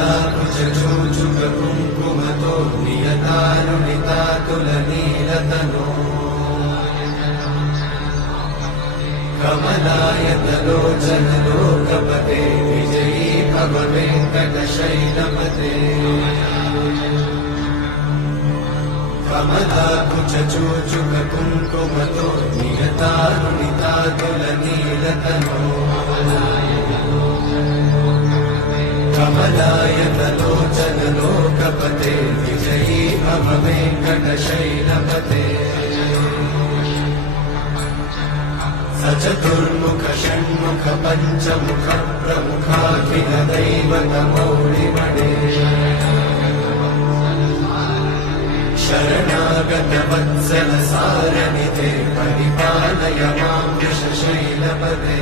कमलाकुचूचुककुङ्कुमतो नियतारुणितातुलनीलतनो कमलायतलोचनलोकपते विजयी भव वेङ्कटशैलपते कमलाकुचूचुककुङ्कुमतो नियतारुणितातुलनीलतनो कमलायतलोचनलोकपते विजयी भव वेङ्कटशैलपते सचतुर्मुख षण्मुख पञ्चमुख प्रमुखाखिल दैवतमौलिमणे शरणागत वत्सल सारनिधे परिपालय मां वृषशैलपते